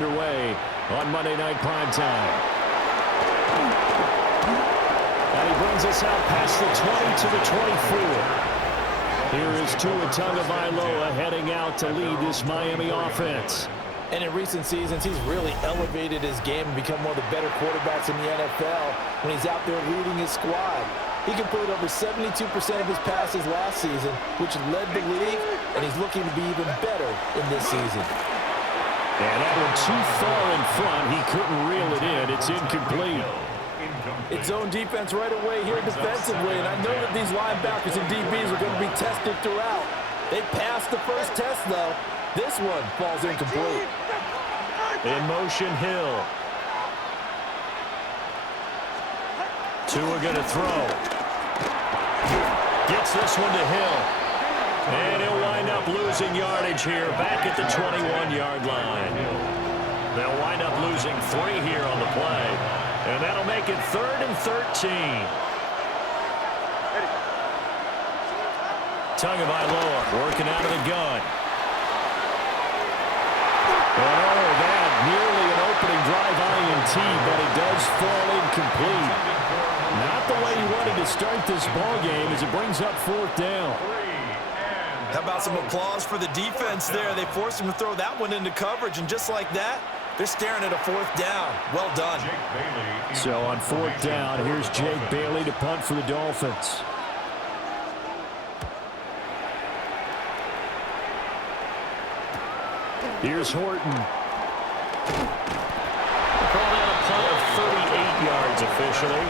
underway on Monday Night Primetime. And he brings us out past the 20 to the 24. Here is Tua Tagovailoa heading out to lead this Miami offense. And in recent seasons, he's really elevated his game and become one of the better quarterbacks in the NFL when he's out there leading his squad. He completed over 72% of his passes last season, which led the league, and he's looking to be even better in this season. And that one too far in front. He couldn't reel it in. It's incomplete. It's zone defense right away here defensively, and I know that these linebackers and DBs are going to be tested throughout. They passed the first test, though. This one falls incomplete. In motion, Hill. Tua going to throw. Gets this one to Hill. And he'll wind up losing yardage here back at the 21-yard line. They'll wind up losing 3 here on the play. And that'll make it 3rd and 13. Tagovailoa working out of the gun. Oh, that nearly an opening drive INT, but it does fall incomplete. Not the way he wanted to start this ball game as it brings up 4th down. How about some applause for the defense there? They forced him to throw that one into coverage, and just like that, they're staring at a 4th down. Well done. So on 4th down, here's Jake Bailey to punt for the Dolphins. Here's Horton. Called out a punt of 38 yards officially.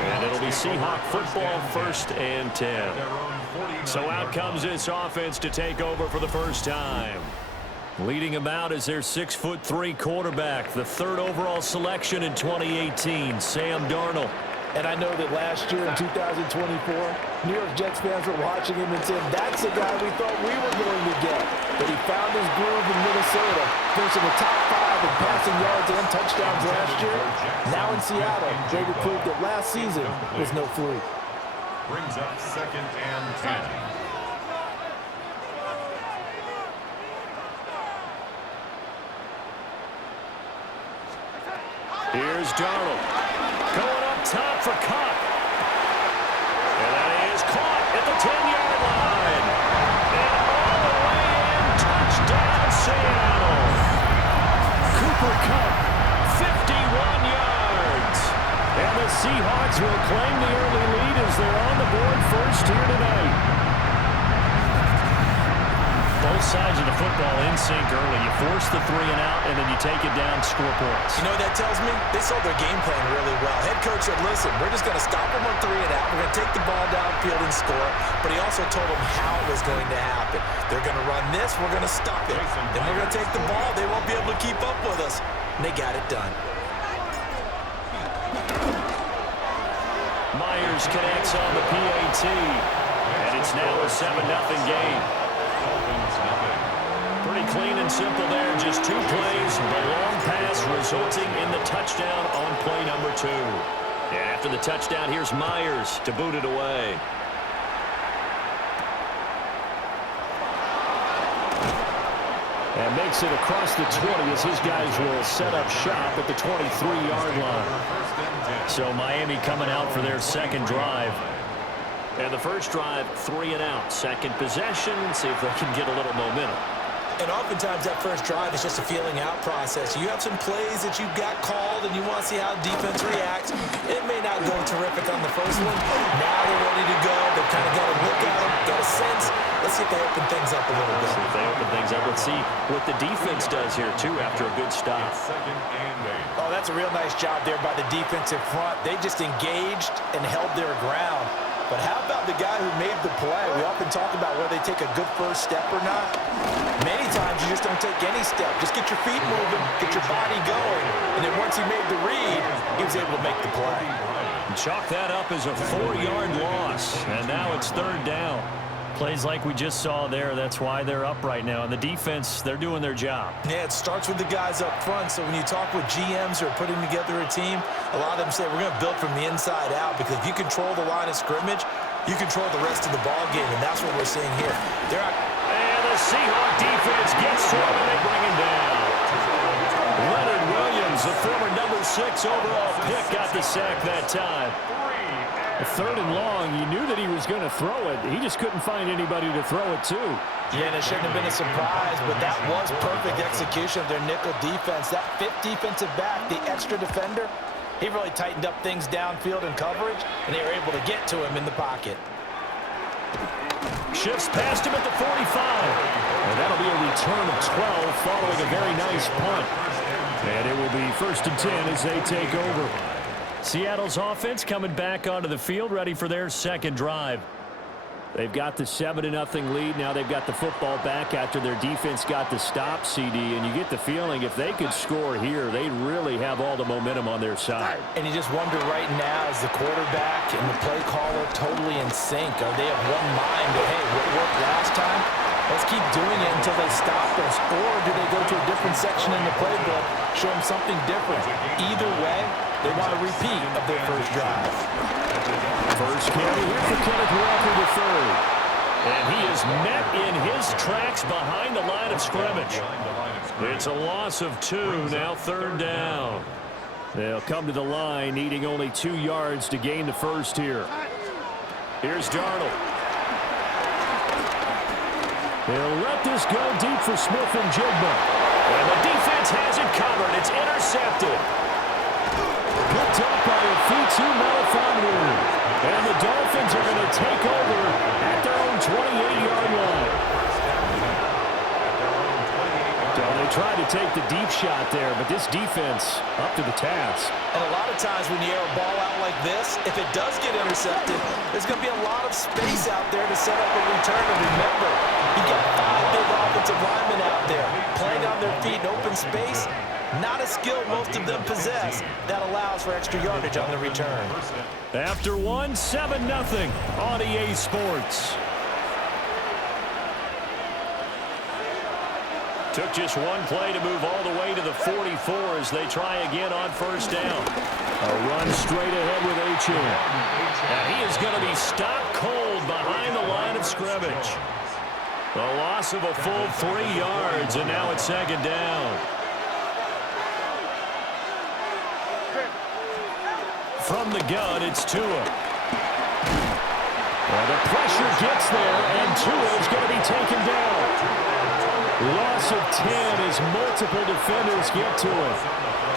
And it'll be Seahawk football, 1st and 10. So out comes this offense to take over for the first time. Leading them out is their 6'3" quarterback, the 3rd overall selection in 2018, Sam Darnold. And I know that last year in 2024, New York Jets fans were watching him and saying, that's the guy we thought we were going to get. But he found his groove in Minnesota, finishing the top 5 in passing yards and touchdowns last year. Now in Seattle, they would prove that last season was no fluke. Brings up 2nd and 10. Here's Darnold. Going up top for Cup. And that is caught at the 10-yard line. And all the way in, touchdown Seattle. Cooper Kupp, 51 yards. And the Seahawks will claim the early lead as they're on the board first here tonight. Both sides of the football in sync early. You force the 3 and out, and then you take it down, score points. You know what that tells me? They sold their game plan really well. Head coach said, listen, we're just going to stop them on 3 and out. We're going to take the ball downfield and score. But he also told them how it was going to happen. They're going to run this. We're going to stop it. Then we're going to take the ball. They won't be able to keep up with us. And they got it done. Myers connects on the PAT. And it's now a 7-0 game. Pretty clean and simple there. Just 2 plays. The long pass resulting in the touchdown on play number 2. After the touchdown, here's Myers to boot it away. And makes it across the 20 as his guys will set up shop at the 23-yard line. So Miami coming out for their 2nd drive. And the first drive, 3 and out. 2nd possession, see if they can get a little momentum. And oftentimes that first drive is just a feeling out process. You have some plays that you've got called and you want to see how defense reacts. It may not go terrific on the first one. Now they're ready to go. They've kind of got a look at them, got a sense. Let's see if they open things up a little bit. See if they open things up. Let's see what the defense does here, too, after a good stop. Oh, that's a real nice job there by the defensive front. They just engaged and held their ground. But how about the guy who made the play? We often talk about whether they take a good first step or not. Many times you just don't take any step. Just get your feet moving, get your body going. And then once he made the read, he was able to make the play. Chalk that up as a 4-yard loss. And now it's 3rd down. Plays like we just saw there, that's why they're up right now. And the defense, they're doing their job. Yeah, it starts with the guys up front. So when you talk with GMs who are putting together a team, a lot of them say we're going to build from the inside out, because if you control the line of scrimmage, you control the rest of the ball game, and that's what we're seeing here. And the Seahawk defense gets to him, and they bring him down. Jones, the former number 6 overall pick, got the sack that time. A 3rd and long, you knew that he was going to throw it. He just couldn't find anybody to throw it to. Yeah, and it shouldn't have been a surprise, but that was perfect execution of their nickel defense. That 5th defensive back, the extra defender, he really tightened up things downfield in coverage, and they were able to get to him in the pocket. Shifts past him at the 45. And that'll be a return of 12 following a very nice punt. And it will be 1st and 10 as they take over. Seattle's offense coming back onto the field, ready for their second drive. They've got the 7-0 lead. Now they've got the football back after their defense got the stop, CD. And you get the feeling if they could score here, they'd really have all the momentum on their side. And you just wonder right now, is the quarterback and the play caller totally in sync? Are they of one mind that, hey, what worked last time? Let's keep doing it until they stop us. Or do they go to a different section in the playbook, show them something different? Either way, they want a repeat of their first drive. First carry here for Kenneth Walker III. And he is met in his tracks behind the line of scrimmage. It's a loss of 2, now 3rd down. They'll come to the line, needing only 2 yards to gain the first here. Here's Darnold. He'll let this go deep for Smith and Jigba. And the defense has it covered. It's intercepted. Picked up by Afitu Melifonwu. And the Dolphins are going to take over at their own 28-yard line. So they tried to take the deep shot there, but this defense up to the task. And a lot of times when you air a ball out like this, if it does get intercepted, there's going to be a lot of space out there to set up a return. And remember, you got 5 big offensive linemen out there playing on their feet in open space. Not a skill most of them possess. That allows for extra yardage on the return. After 1, 7-0 on EA Sports. Took just one play to move all the way to the 44 as they try again on 1st down. A run straight ahead with Achane. And he is going to be stopped cold behind the line of scrimmage. A loss of a full 3 yards, and now it's 2nd down. From the gun, it's Tua. Well, the pressure gets there, and Tua is going to be taken down. Loss of 10 as multiple defenders get to it.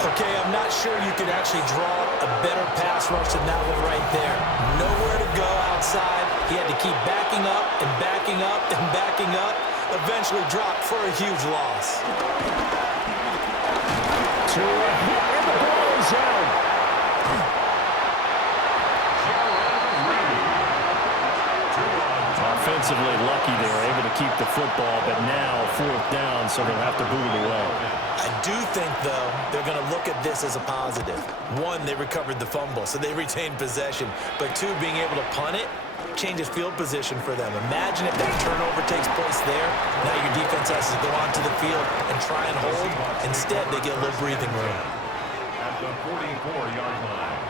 Okay, I'm not sure you could actually draw a better pass rush than that one right there. Nowhere to go outside. He had to keep backing up and backing up and backing up. Eventually dropped for a huge loss. Tua hit, and the ball is out. Offensively lucky they were able to keep the football, but now 4th down, so they'll have to boot it away. I do think, though, they're going to look at this as a positive. 1, they recovered the fumble, so they retained possession. But 2, being able to punt it changes field position for them. Imagine if that turnover takes place there. Now your defense has to go onto the field and try and hold. Instead, they get a little breathing room. At the 44-yard line.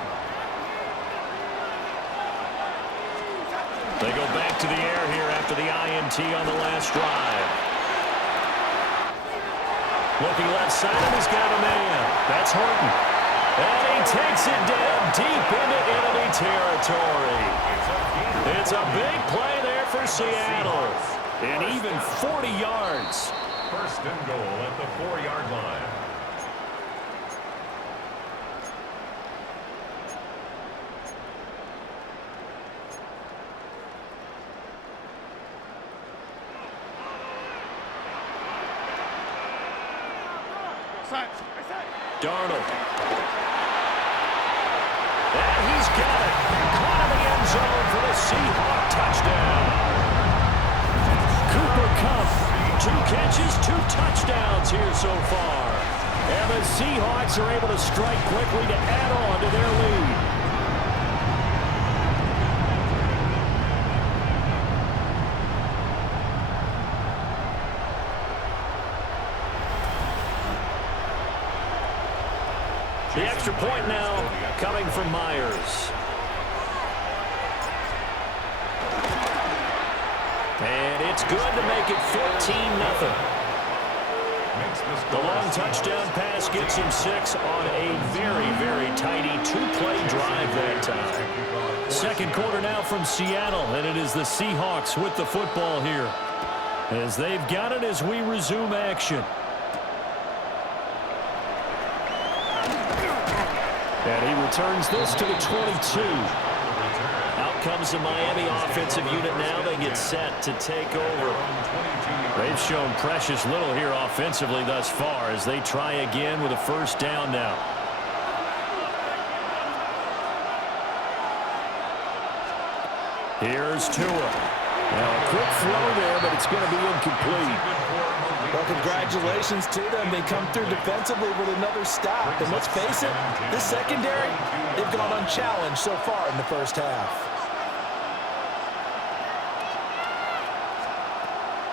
They go back to the air here after the INT on the last drive. Looking left side, and he's got a man. That's Horton. And he takes it down deep into enemy territory. It's a big play there for Seattle. And even 40 yards. 1st and goal at the 4-yard line. Darnold. And he's got it. Caught in the end zone for the Seahawk touchdown. Cooper Kupp, 2 catches, 2 touchdowns here so far. And the Seahawks are able to strike quickly to add on to their lead. The extra point now coming from Myers. And it's good to make it 14-0. The long touchdown pass gets him 6 on a very, very tidy 2-play drive that time. Second quarter now from Seattle, and it is the Seahawks with the football here, as they've got it as we resume action. And he returns this to the 22. Out comes the Miami offensive unit now. They get set to take over. They've shown precious little here offensively thus far as they try again with a first down now. Here's Tua. Now a quick throw there, but it's going to be incomplete. Well, congratulations to them. They come through defensively with another stop. And let's face it, this secondary, they've gone unchallenged so far in the first half.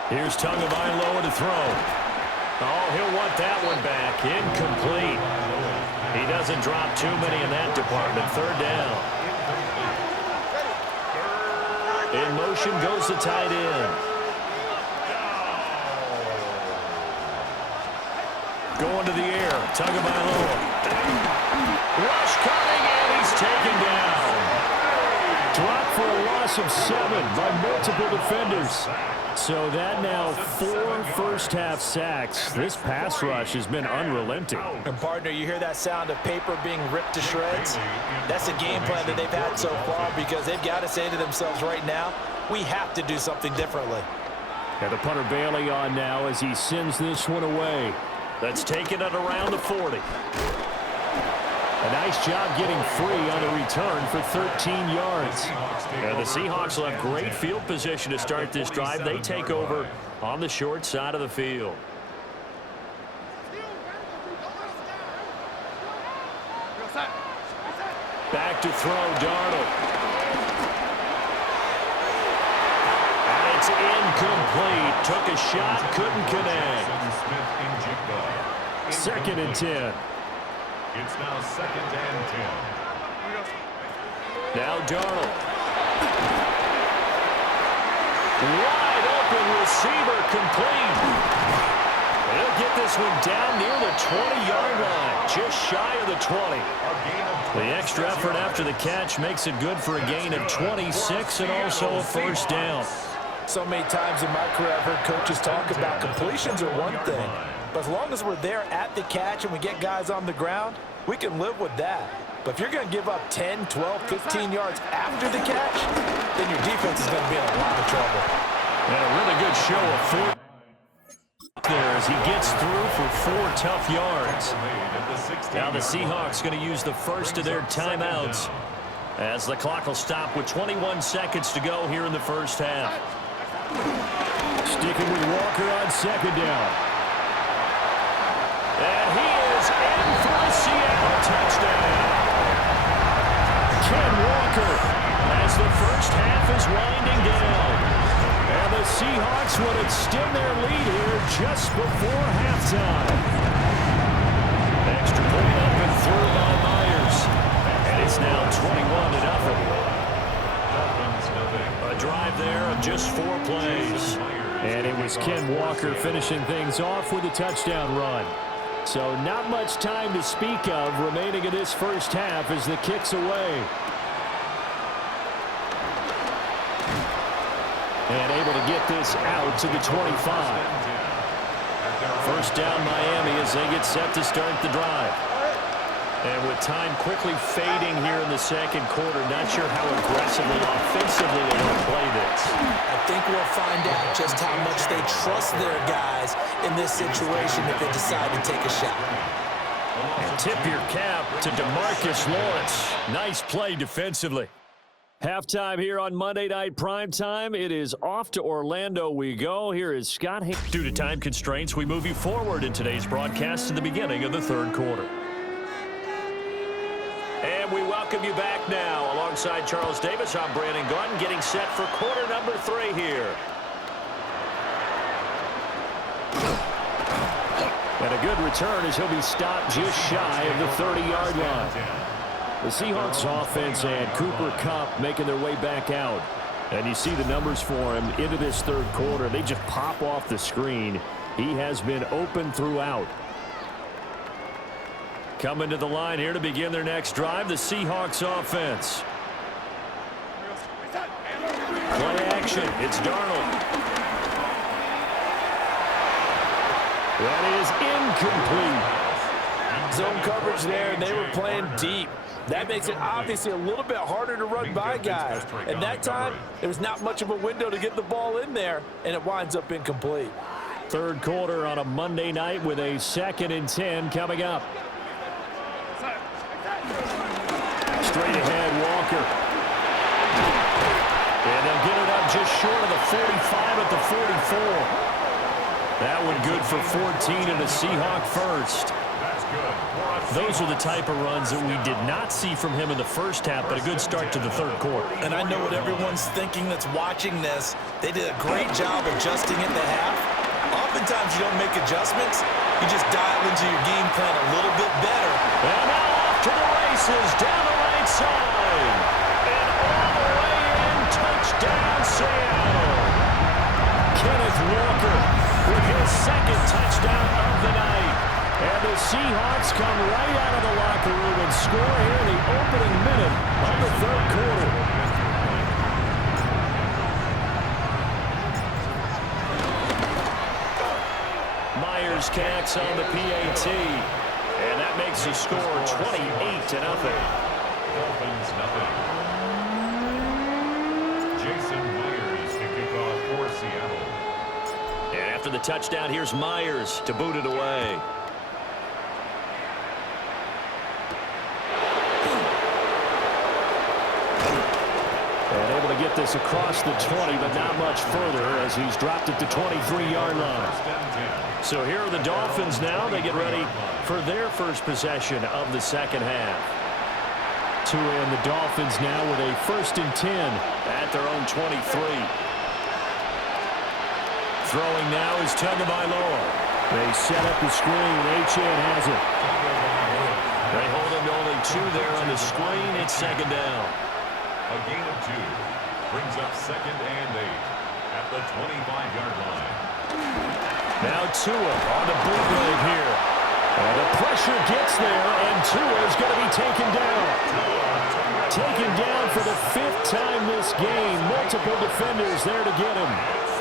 Here's Tagovailoa to throw. Oh, he'll want that one back. Incomplete. He doesn't drop too many in that department. Third down. In motion goes the tight end. Going to the air. Tagovailoa. Rush coming, and he's taken down. Dropped for a loss of 7 by multiple defenders. So that now 4 first-half sacks. This pass rush has been unrelenting. And, partner, you hear that sound of paper being ripped to shreds? That's a game plan that they've had so far because they've got to say to themselves right now, we have to do something differently. And the punter Bailey on now as he sends this one away. That's taken at around the 40. A nice job getting free on the return for 13 yards. And the Seahawks will have great field position to start this drive. They take over on the short side of the field. Back to throw, Darnold. And it's incomplete. Took a shot, couldn't connect. 2nd and 10. It's now 2nd and 10. Now Darnold. Wide open receiver complete. He'll get this one down near the 20-yard line, just shy of the 20. The extra effort after the catch makes it good for a gain of 26 and also a first down. So many times in my career I've heard coaches talk about completions are one thing, but as long as we're there at the catch and we get guys on the ground, we can live with that. But if you're going to give up 10, 12, 15 yards after the catch, then your defense is going to be in a lot of trouble. And a really good show of 4 there as he gets through for 4 tough yards. Now the Seahawks going to use the first of their timeouts as the clock will stop with 21 seconds to go here in the first half. Sticking with Walker on 2nd down. And he is in for a Seattle touchdown. Ken Walker as the first half is winding down. And the Seahawks will extend their lead here just before halftime. Extra point up and through by Myers. And it's now 21-0. A drive there of just 4 plays. And it was Ken Walker finishing things off with a touchdown run. So not much time to speak of remaining in this first half as the kick's away. And able to get this out to the 25. First down Miami as they get set to start the drive. And with time quickly fading here in the second quarter, not sure how aggressively, offensively they're going to play this. I think we'll find out just how much they trust their guys in this situation if they decide to take a shot. And tip your cap to DeMarcus Lawrence. Nice play defensively. Halftime here on Monday Night Primetime. It is off to Orlando we go. Here is Scott. Due to time constraints, we move you forward in today's broadcast to the beginning of the third quarter. And we welcome you back now. Alongside Charles Davis, I'm Brandon Gunn, getting set for quarter number 3 here. And a good return as he'll be stopped just shy of the 30-yard line. The Seahawks offense and Cooper Kupp making their way back out. And you see the numbers for him into this third quarter. They just pop off the screen. He has been open throughout. Coming to the line here to begin their next drive, the Seahawks offense. Play action. It's Darnold. That is incomplete. Zone coverage there, and they were playing deep. That makes it obviously a little bit harder to run by guys. And that time, there was not much of a window to get the ball in there, and it winds up incomplete. Third quarter on a Monday night with a 2nd and 10 coming up. Straight ahead, Walker. And they'll get it up just short of the 45 at the 44. That one good for 14 and a Seahawk first. Those are the type of runs that we did not see from him in the first half, but a good start to the third quarter. And I know what everyone's thinking that's watching this. They did a great job adjusting at the half. Oftentimes you don't make adjustments. You just dial into your game plan a little bit better. And now off to the races down the right side. And all the way in, touchdown Seattle. Kenneth Walker with his 2nd touchdown of the night. And the Seahawks come right out of the locker room and score here in the opening minute of the third quarter. Myers connects on the PAT. And that makes the score 28-0. Dolphins, nothing. Jason Myers to kick off for Seattle. And after the touchdown, here's Myers to boot it away. Get this across the 20, but not much further as he's dropped it to 23-yard line. So here are the Dolphins now. They get ready for their first possession of the second half. Tua and the Dolphins now with a 1st and 10 at their own 23. Throwing now is Tagovailoa. They set up the screen. Achane has it. They hold him to only 2 there on the screen. It's 2nd down. A gain of 2 brings up 2nd and 8 at the 25-yard line. Now Tua on the bootleg here. And the pressure gets there, and Tua is going to be taken down. Taken down for the 5th time this game. Multiple defenders there to get him.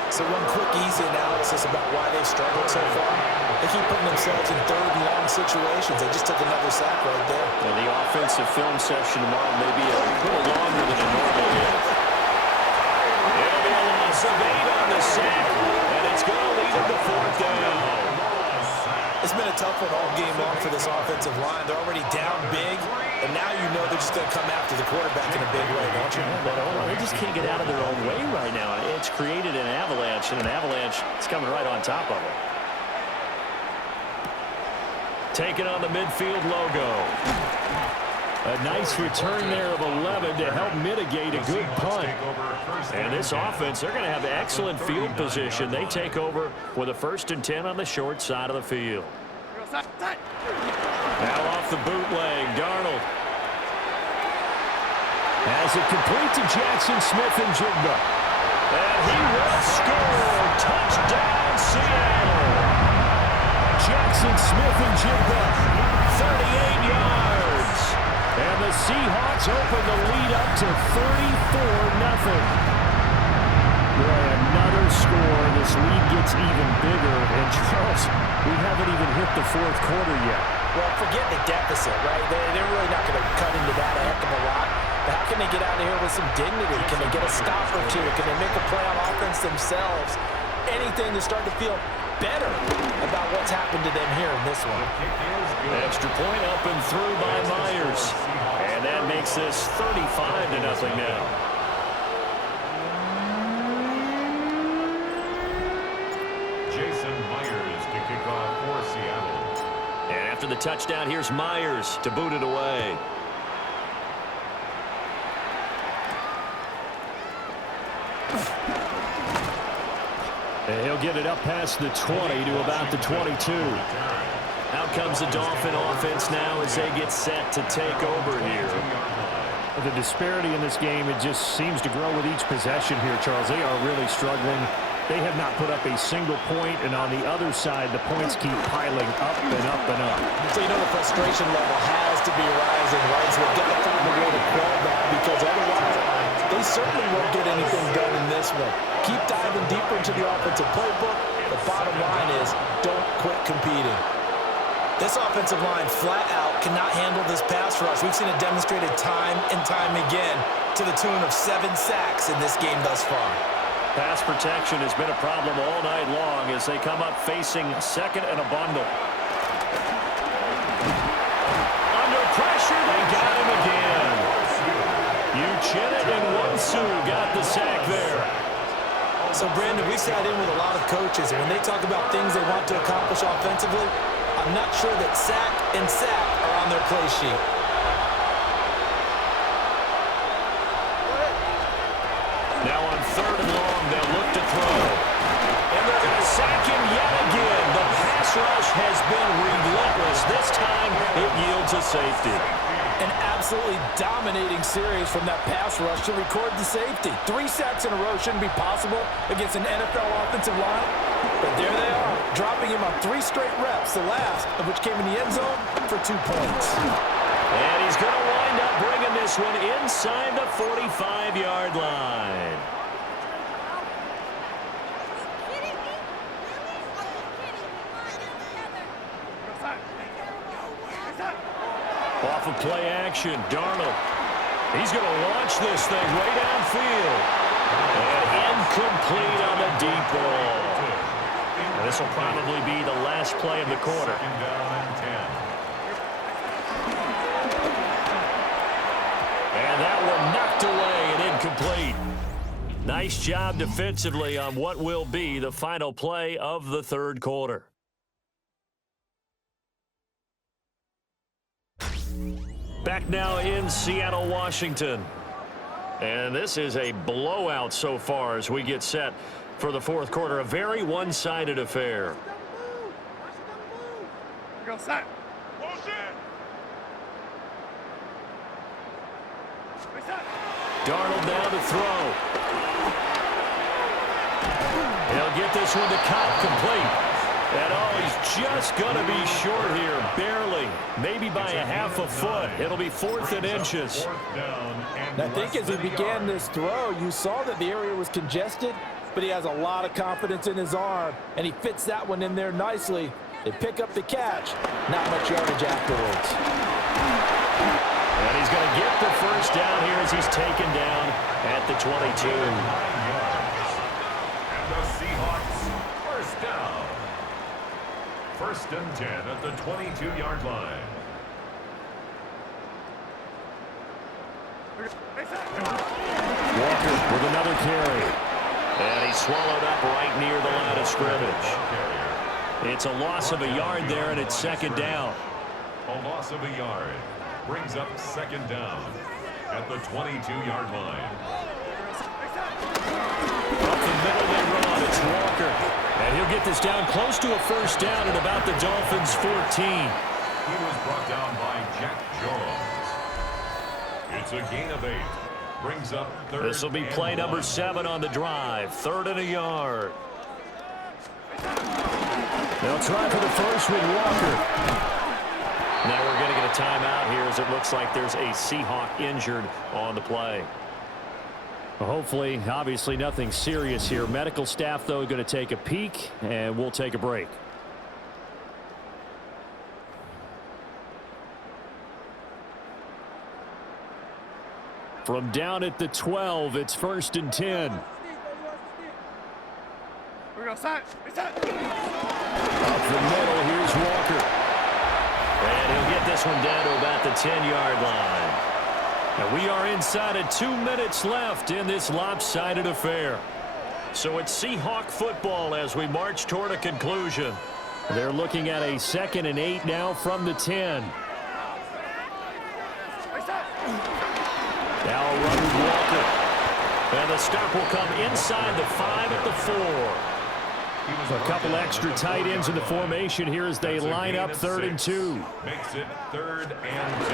So one quick, easy analysis about why they've struggled so far. They keep putting themselves in 3rd and long situations. They just took another sack right there. And the offensive film session tomorrow may be a little longer than it normally is. It'll be a loss of 8 on the sack, and it's going to lead them to 4th down. It's been a tough one all game long for this offensive line. They're already down big, and now you know they're just going to come after the quarterback in a big way, don't you? But they just can't get out of their own way right now. It's created an avalanche, and an avalanche is coming right on top of them. Taking on the midfield logo. A nice return there of 11 to help mitigate a good punt. And this offense, they're going to have excellent field position. They take over with a 1st and 10 on the short side of the field. Now off the bootleg, Darnold. Has it complete to Jackson Smith-Njigba. And he will score. Touchdown, Seattle. Jackson Smith-Njigba, 38 yards. And the Seahawks open the lead up to 34-0. Boy, another score. This lead gets even bigger. And, Charles, we haven't even hit the 4th quarter yet. Well, forget the deficit, right? They're really not going to cut into that a heck of a lot. But how can they get out of here with some dignity? Can they get a stop or two? Can they make a play on offense themselves? Anything to start to feel better about what's happened to them here in this one. Extra point up and through by Myers. And that makes this 35-0 now. Jason Myers to kick off for Seattle. And after the touchdown, here's Myers to boot it away. And he'll get it up past the 20 to about the 22. Out comes the Dolphin offense now as they get set to take over here. The disparity in this game, it just seems to grow with each possession here, Charles. They are really struggling They have not put up a single point, and on the other side, the points keep piling up and up and up. So, you know, the frustration level has to be rising, right? So they've got to find a way to quell that, because otherwise they certainly won't get anything done in this one. Keep diving deeper into the offensive playbook. The bottom line is don't quit competing. This offensive line flat out cannot handle this pass rush. We've seen it demonstrated time and time again to the tune of 7 sacks in this game thus far. Pass protection has been a problem all night long as they come up facing second and a bundle. Under pressure, they got him again. Uchenna and Wonsu got the sack there. So, Brandon, we sat in with a lot of coaches, and when they talk about things they want to accomplish offensively, I'm not sure that sack and sack are on their play sheet. Now on 3rd and long, they'll look to throw. And they're going to sack him yet again. The pass rush has been relentless. This time, it yields a safety. An absolutely dominating series from that pass rush to record the safety. 3 sacks in a row shouldn't be possible against an NFL offensive line. But there they are, dropping him on 3 straight reps, the last of which came in the end zone for 2 points. And he's going to wind up bringing this one inside the 45-yard line. Off of play action, Darnold. He's going to launch this thing way downfield. And incomplete on the deep ball. And this will probably be the last play of the quarter. 2nd down and 10. And that one knocked away and incomplete. Nice job defensively on what will be the final play of the 3rd quarter. Back now in Seattle, Washington. And this is a blowout so far as we get set for the 4th quarter. A very one-sided affair. Darnold now to throw. He'll get this one to Cobb, complete. And he's just going to be short here, barely, maybe by a half a foot. It'll be 4th and inches. And I think as he began this throw, you saw that the area was congested, but he has a lot of confidence in his arm, and he fits that one in there nicely. They pick up the catch, not much yardage afterwards. And he's going to get the first down here as he's taken down at the 22. And the Seahawks, first down. 1st and 10 at the 22-yard line. Walker with another carry. And he's swallowed up right near the line of scrimmage. It's a loss of a yard there, and it's 2nd down. A loss of a yard brings up 2nd down at the 22-yard line. Up the middle they run. It's Walker. And he'll get this down close to a first down at about the Dolphins' 14. He was brought down by Jack Jones. It's a gain of 8. Brings up 3rd. This will be play number 7 on the drive. 3rd and a yard. They'll try for the first with Walker. Now we're going to get a timeout here as it looks like there's a Seahawk injured on the play. Hopefully, obviously nothing serious here. Medical staff, though, going to take a peek, and we'll take a break. From down at the 12, it's 1st and 10. Up the middle, here's Walker. And he'll get this one down to about the 10-yard line. And we are inside of 2 minutes left in this lopsided affair. So it's Seahawk football as we march toward a conclusion. They're looking at a 2nd and 8 now from the 10. Now a run with Walker. And the stop will come inside the 5 at the 4. A couple extra tight ends in the formation here as they line up 3rd and 2. Makes it 3rd and 2.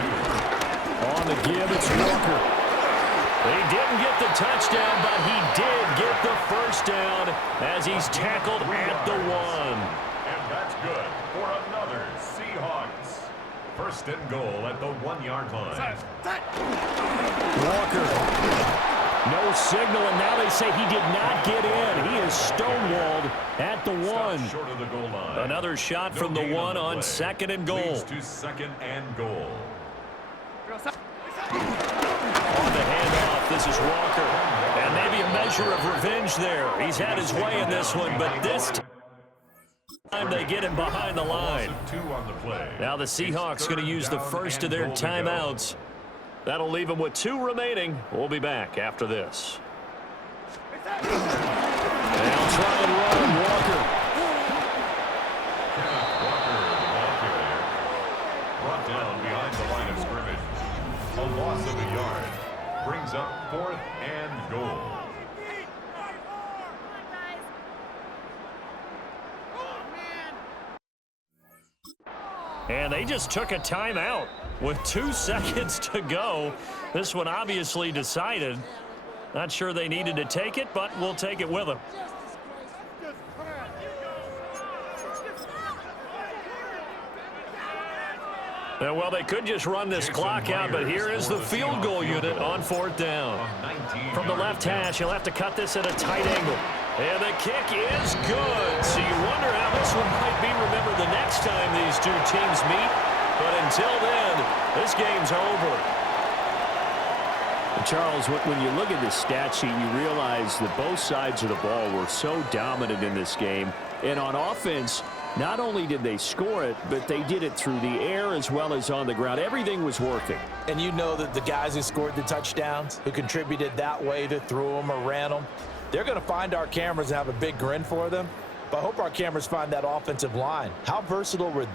On the give, it's Walker. He didn't get the touchdown, but he did get the first down as he's tackled at the 1. And that's good for another Seahawks. First and goal at the 1-yard line. Walker. No signal, and now they say he did not get in. He is stonewalled at the 1. Short of the goal line. Another shot from the 1 on second and goal. Leads to second and goal. On the handoff, this is Walker. And maybe a measure of revenge there. He's had his way in this one, but this time they get him behind the line. Now the Seahawks going to use the first of their timeouts. That'll leave them with 2 remaining. We'll be back after this. They'll try and run Walker. Brought down behind the line of scrimmage. A loss of a yard brings up 4th and goal. And they just took a timeout with 2 seconds to go. This one obviously decided. Not sure they needed to take it, but we'll take it with them. Well, they could just run this clock out, but here is the field goal unit on 4th down. From the left hash, he'll have to cut this at a tight angle. And the kick is good. So you wonder how this one might be remembered the next time these 2 teams meet. But until then, this game's over. Charles, when you look at the stat sheet, you realize that both sides of the ball were so dominant in this game. And on offense, not only did they score it, but they did it through the air as well as on the ground. Everything was working. And you know that the guys who scored the touchdowns, who contributed that way, to threw them or ran them, they're going to find our cameras and have a big grin for them. But I hope our cameras find that offensive line. How versatile were